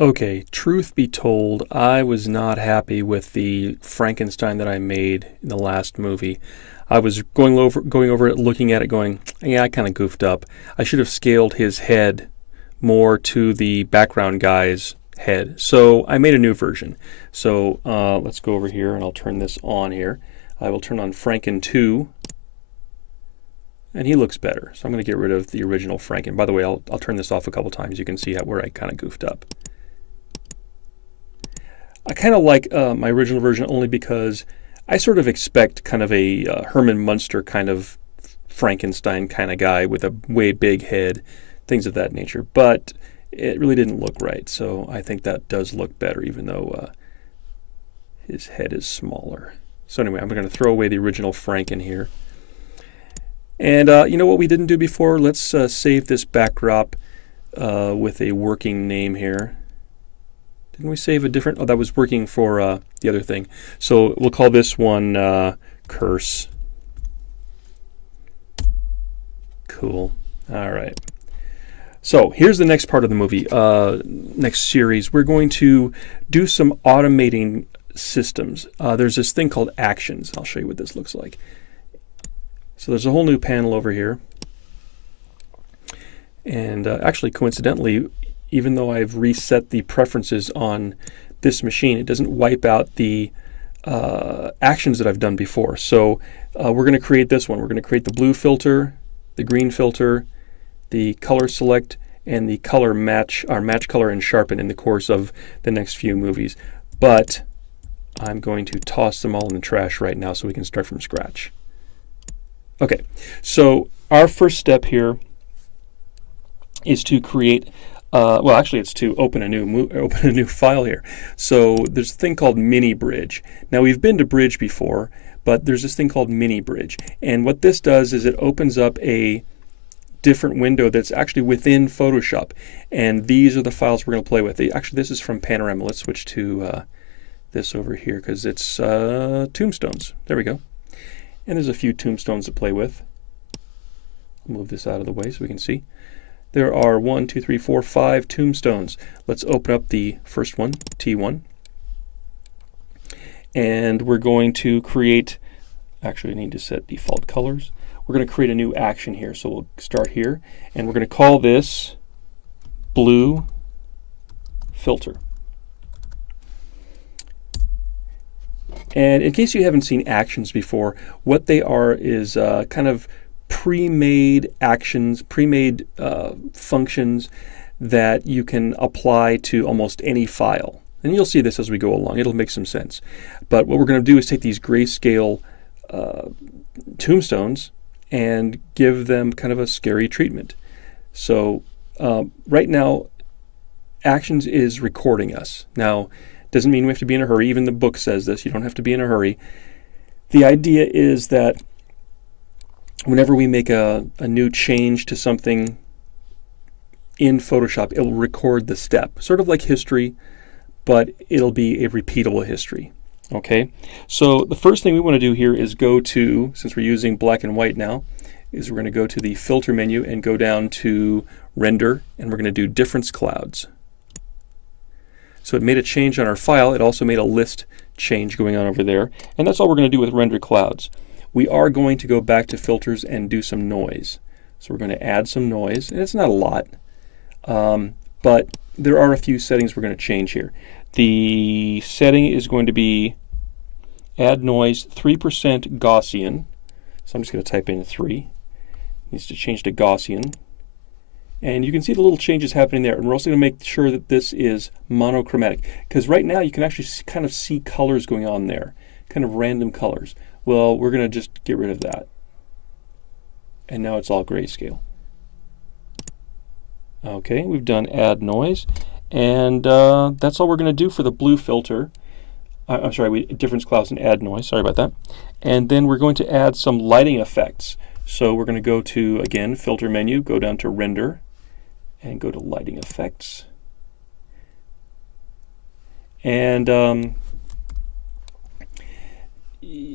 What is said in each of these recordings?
Okay, truth be told, I was not happy with the Frankenstein that I made in the last movie. I was going over it, looking at it, going, yeah, I kind of goofed up. I should have scaled his head more to the background guy's head. So I made a new version. So let's go over here and I'll turn this on here. I will turn on Franken 2, and he looks better. So I'm going to get rid of the original Franken. By the way, I'll turn this off a couple times. You can see where I kind of goofed up. I kind of like my original version only because I sort of expect kind of a Herman Munster kind of Frankenstein kind of guy with a way big head, things of that nature. But it really didn't look right, so I think that does look better, even though his head is smaller. So anyway, I'm going to throw away the original Franken here. And you know what we didn't do before? Let's save this backdrop with a working name here. Didn't we save a different? Oh, that was working for the other thing. So we'll call this one Curse. Cool. All right. So here's the next part of the movie, next series. We're going to do some automating systems. There's this thing called actions. I'll show you what this looks like. So there's a whole new panel over here. And actually, coincidentally, even though I've reset the preferences on this machine, it doesn't wipe out the actions that I've done before. So we're going to create this one. We're going to create the blue filter, the green filter, the color select, and the color match, or match color and sharpen in the course of the next few movies. But I'm going to toss them all in the trash right now so we can start from scratch. Okay, so our first step here is to create well, actually, it's to open a new file here. So there's a thing called Mini Bridge. Now we've been to Bridge before, but there's this thing called Mini Bridge, and what this does is it opens up a different window that's actually within Photoshop, and these are the files we're going to play with. Actually, this is from Panorama. Let's switch to this over here because it's tombstones. There we go. And there's a few tombstones to play with. I'll move this out of the way so we can see. There are 1, 2, 3, 4, 5 tombstones. Let's open up the first one, T1. And we're going to create, actually I need to set default colors. We're going to create a new action here. So we'll start here, and we're going to call this blue filter. And in case you haven't seen actions before, what they are is kind of pre-made actions, pre-made functions that you can apply to almost any file. And you'll see this as we go along. It'll make some sense. But what we're going to do is take these grayscale tombstones and give them kind of a scary treatment. So right now, actions is recording us. Now, doesn't mean we have to be in a hurry. Even the book says this. You don't have to be in a hurry. The idea is that whenever we make a new change to something in Photoshop, it will record the step. Sort of like history, but it'll be a repeatable history. Okay, so the first thing we want to do here is go to, since we're using black and white now, is we're going to go to the filter menu and go down to render, and we're going to do difference clouds. So it made a change on our file. It also made a list change going on over there, and that's all we're going to do with render clouds. We are going to go back to filters and do some noise. So we're going to add some noise, and it's not a lot, but there are a few settings we're going to change here. The setting is going to be add noise 3% Gaussian. So I'm just going to type in 3. It needs to change to Gaussian. And you can see the little changes happening there. And we're also going to make sure that this is monochromatic, because right now you can actually kind of see colors going on there, kind of random colors. Well, we're going to just get rid of that. And now it's all grayscale. Okay, we've done add noise. And that's all we're going to do for the blue filter. I'm sorry, difference clouds and add noise. Sorry about that. And then we're going to add some lighting effects. So we're going to go to, again, filter menu, go down to render, and go to lighting effects. And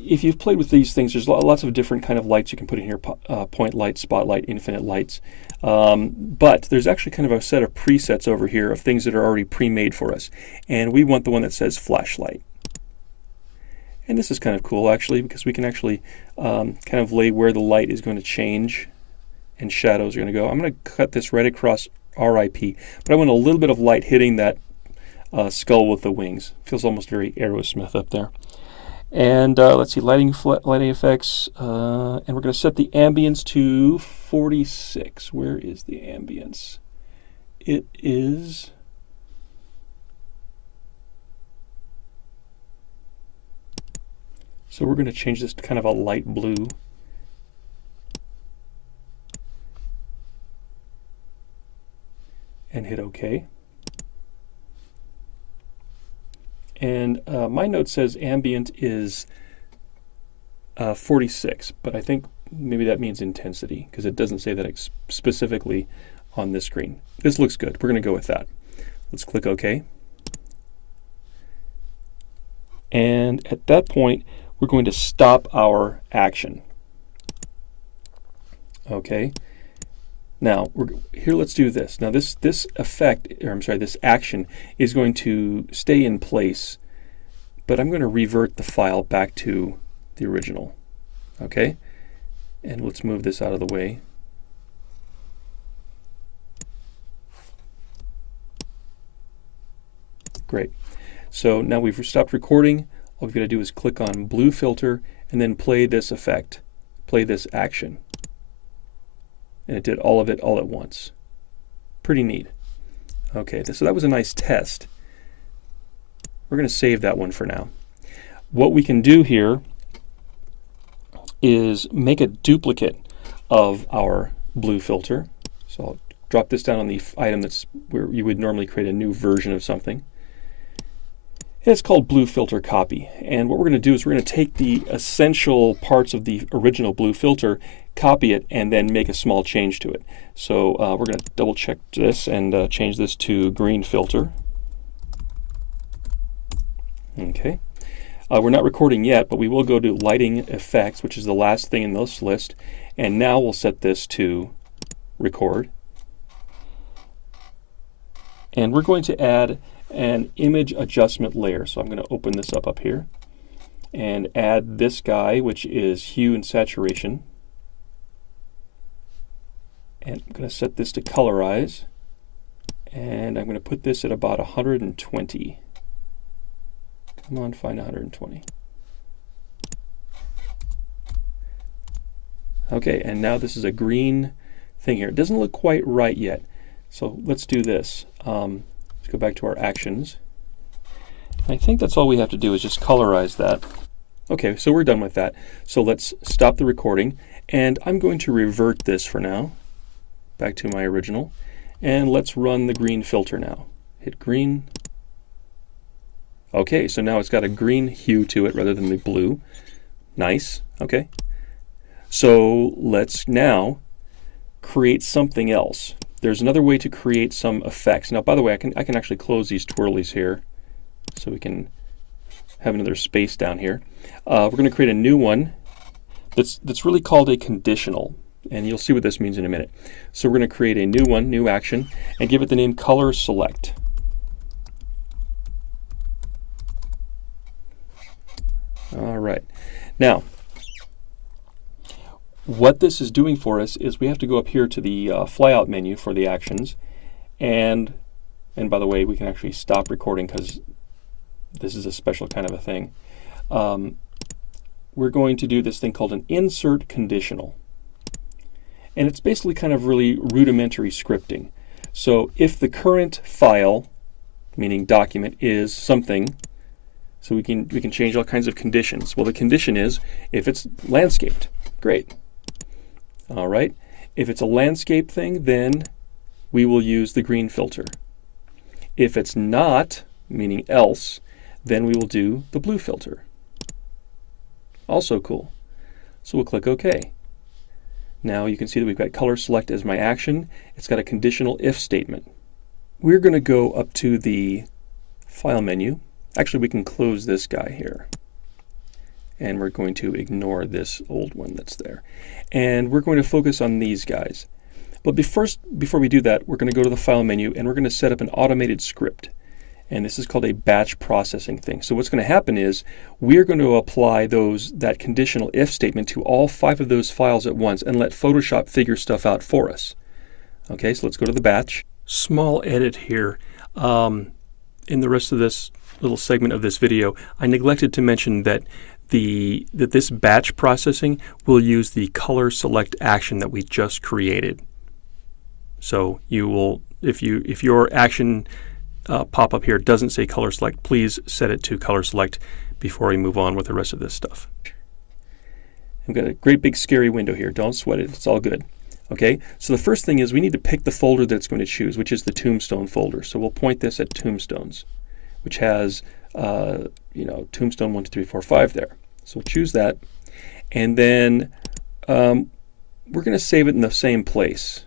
if you've played with these things, there's lots of different kind of lights you can put in here, point light, spotlight, infinite lights. But there's actually kind of a set of presets over here of things that are already pre-made for us. And we want the one that says flashlight. And this is kind of cool actually, because we can actually kind of lay where the light is going to change and shadows are going to go. I'm going to cut this right across RIP, but I want a little bit of light hitting that skull with the wings. Feels almost very Aerosmith up there. And let's see, lighting effects, and we're going to set the ambience to 46. Where is the ambience? It is... So we're going to change this to kind of a light blue. And hit OK. And my note says ambient is 46, but I think maybe that means intensity, because it doesn't say that specifically on this screen. This looks good. We're going to go with that. Let's click OK. And at that point, we're going to stop our action. Okay. Now, here, let's do this. Now, this effect, or I'm sorry, this action is going to stay in place, but I'm going to revert the file back to the original. Okay? And let's move this out of the way. Great. So now we've stopped recording. All we've got to do is click on blue filter and then play this effect, play this action. And it did all of it all at once. Pretty neat. Okay, so that was a nice test. We're going to save that one for now. What we can do here is make a duplicate of our blue filter. So I'll drop this down on the item that's where you would normally create a new version of something. And it's called blue filter copy. And what we're going to do is we're going to take the essential parts of the original blue filter, copy it, and then make a small change to it. So we're going to double check this and change this to green filter. Okay. We're not recording yet, but we will go to lighting effects, which is the last thing in this list. And now we'll set this to record. And we're going to add an image adjustment layer. So I'm going to open this up here and add this guy, which is hue and saturation. And I'm going to set this to colorize. And I'm going to put this at about 120. Come on, find 120. Okay, and now this is a green thing here. It doesn't look quite right yet. So let's do this. Let's go back to our actions. I think that's all we have to do is just colorize that. Okay, so we're done with that. So let's stop the recording, and I'm going to revert this for now, back to my original, and let's run the green filter now. Hit green. Okay, so now it's got a green hue to it rather than the blue. Nice, okay. So let's now create something else. There's another way to create some effects. Now, by the way, I can actually close these twirlies here so we can have another space down here. We're going to create a new one that's really called a conditional, and you'll see what this means in a minute. So we're going to create a new one, new action, and give it the name color select. All right. Now, what this is doing for us is we have to go up here to the flyout menu for the actions, and by the way, we can actually stop recording because this is a special kind of a thing. We're going to do this thing called an insert conditional, and it's basically kind of really rudimentary scripting. So if the current file, meaning document, is something, so we can change all kinds of conditions. Well, the condition is if it's landscaped, great. All right. If it's a landscape thing, then we will use the green filter. If it's not, meaning else, then we will do the blue filter. Also cool. So we'll click OK. Now you can see that we've got color select as my action. It's got a conditional if statement. We're going to go up to the file menu. Actually, we can close this guy here. and we're going to ignore this old one that's there. And we're going to focus on these guys. But before we do that, we're going to go to the File menu and we're going to set up an automated script. And this is called a batch processing thing. So what's going to happen is we're going to apply that conditional if statement to all 5 of those files at once and let Photoshop figure stuff out for us. Okay, so let's go to the batch. Small edit here. In the rest of this little segment of this video, I neglected to mention that this batch processing will use the color select action that we just created. So you will, if your action pop up here doesn't say color select, please set it to color select before we move on with the rest of this stuff. I've got a great big scary window here. Don't sweat it. It's all good. Okay, so the first thing is we need to pick the folder that it's going to choose, which is the Tombstone folder. So we'll point this at Tombstones, which has Tombstone 1, 2, 3, 4, 5 there. So we'll choose that, and then we're going to save it in the same place,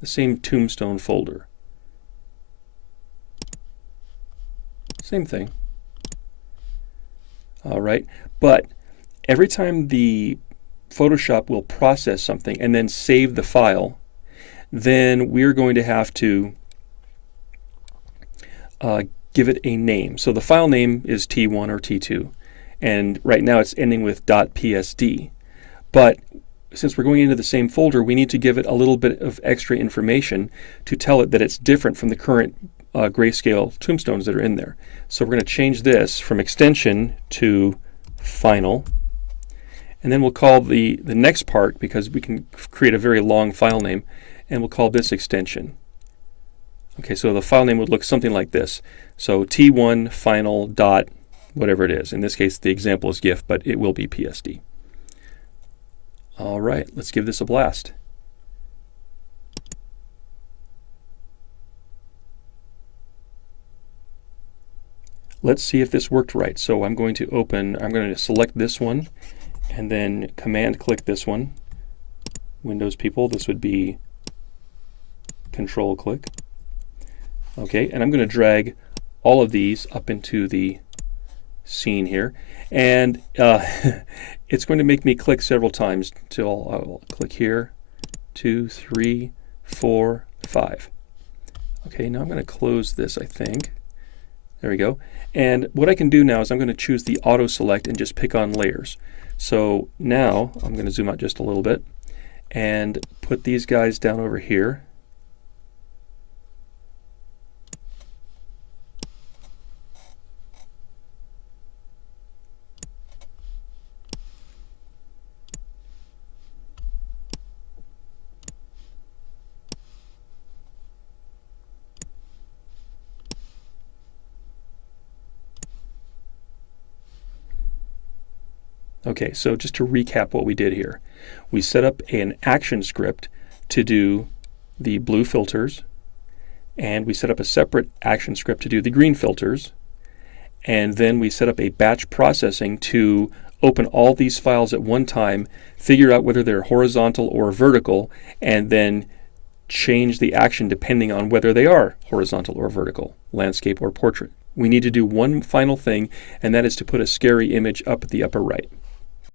the same Tombstone folder. Same thing. All right, but every time the Photoshop will process something and then save the file, then we're going to have to give it a name. So the file name is T1 or T2, and right now it's ending with .psd. But since we're going into the same folder, we need to give it a little bit of extra information to tell it that it's different from the current grayscale tombstones that are in there. So we're going to change this from extension to final, and then we'll call the next part, because we can create a very long file name, and we'll call this extension. Okay, so the file name would look something like this. So T1 final dot whatever it is. In this case, the example is GIF, but it will be PSD. All right, let's give this a blast. Let's see if this worked right. So I'm going to select this one and then command click this one. Windows people, this would be control click. Okay, and I'm going to drag all of these up into the scene here, and it's going to make me click several times till I'll click here, 2, 3, 4, 5. Okay, now I'm going to close this, I think. There we go. And what I can do now is I'm going to choose the auto select and just pick on layers. So now I'm going to zoom out just a little bit and put these guys down over here. Okay, so just to recap what we did here. We set up an action script to do the blue filters, and we set up a separate action script to do the green filters, and then we set up a batch processing to open all these files at one time, figure out whether they're horizontal or vertical, and then change the action depending on whether they are horizontal or vertical, landscape or portrait. We need to do one final thing, and that is to put a scary image up at the upper right.